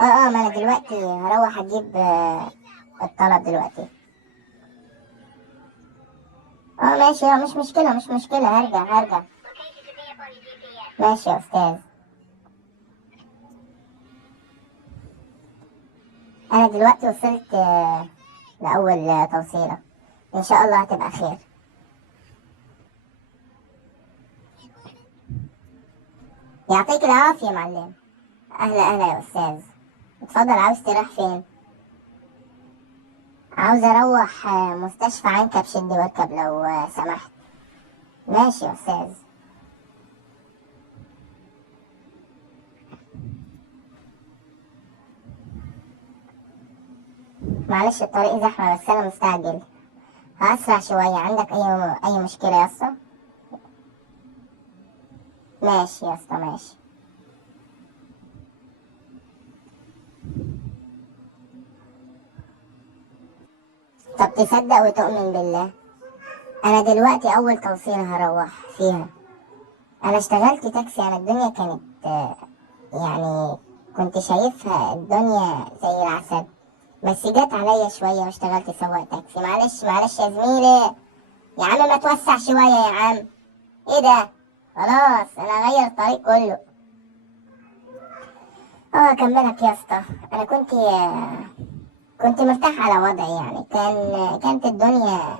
ما انا دلوقتي هروح اجيب الطلب دلوقتي. ماشي، مش مشكلة مش مشكلة، هرجع. ماشي يا استاذ. انا دلوقتي وصلت لاول توصيلة، ان شاء الله هتبقى خير. يعطيك العافية يا معلم. اهلا اهلا يا استاذ. اتفضل، عاوز تروح فين؟ عاوز اروح مستشفى عنكب شد واركب لو سمحت. ماشي يا استاذ. معلش الطريق زحمة بس انا مستعجل، هأسرع شوية. عندك اي مشكلة يا اسطى؟ ماشي يا اسطى ماشي. طب تصدق وتؤمن بالله، انا دلوقتي اول توصيلة هروح فيها. انا اشتغلت تاكسي، انا الدنيا كانت يعني كنت شايفها الدنيا زي العسل، بس جت عليا شوية واشتغلت سواق تاكسي. معلش معلش يا زميلي، يا عم ما توسع شوية يا عم. ايه ده؟ خلاص انا هغير الطريق كله. اكملك يا اسطى. انا كنت مرتاح على وضعي، يعني كانت الدنيا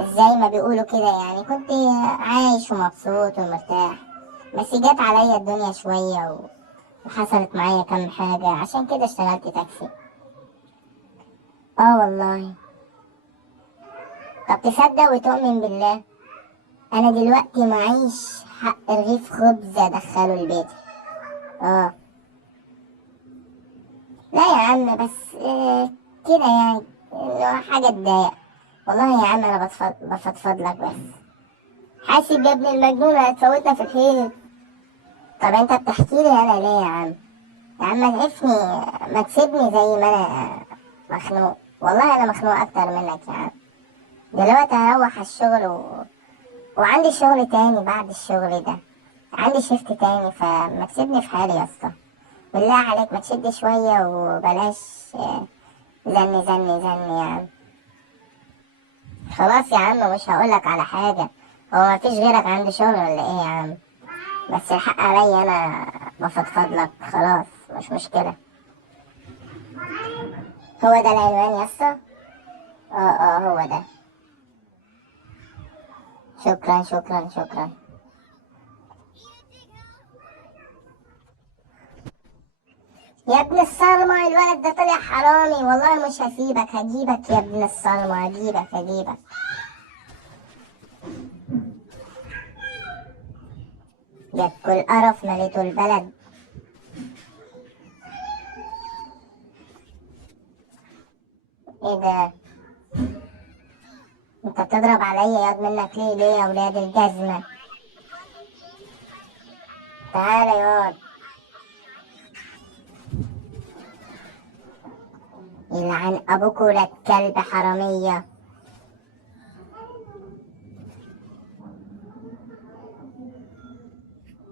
زي ما بيقولوا كده، يعني كنت عايش ومبسوط ومرتاح. بس جت عليا الدنيا شوية وحصلت معايا كم حاجة، عشان كده اشتغلت تاكسي. والله. طب تصدق وتؤمن بالله، انا دلوقتي معيش حق رغيف خبز ادخله البيت. اه لا يا عم، بس كده يعني، إنه حاجة تضايق. والله يا عم انا بفضفض لك بس. حاسب يا ابن المجنون هتفوتنا في الحيط. طب انت بتحكي لي انا ليه يا عم؟ يا عم ما تعرفني، ما تسيبني زي ما انا مخنوق. والله انا مخنوق اكتر منك يا عم. دلوقتي هروح الشغل وعندي شغل تاني بعد الشغل ده. عندي شيفت تاني، فما تسيبني في حالي يا اسطى. بالله عليك ما تشد شوية وبلاش زني زني زني يا عم. خلاص يا عم مش هقولك على حاجة. هو مفيش غيرك عندي شغل ولا ايه يا عم؟ بس الحق عليا انا بفضفض لك، خلاص مش مشكلة. هو ده العنوان يا اسطى؟ هو ده. شكرا شكرا شكرا. يا ابن الصرمة، الولد ده طلع حرامي، والله مش هسيبك، هجيبك يا ابن الصرمة، هجيبك. جاتكوا القرف مليتوا البلد. ايه ده؟ انت بتضرب عليا ياض، منك ليه يا ولاد الجزمة؟ تعالى ياض. يلعن ابوك ولاد كلب حرامية.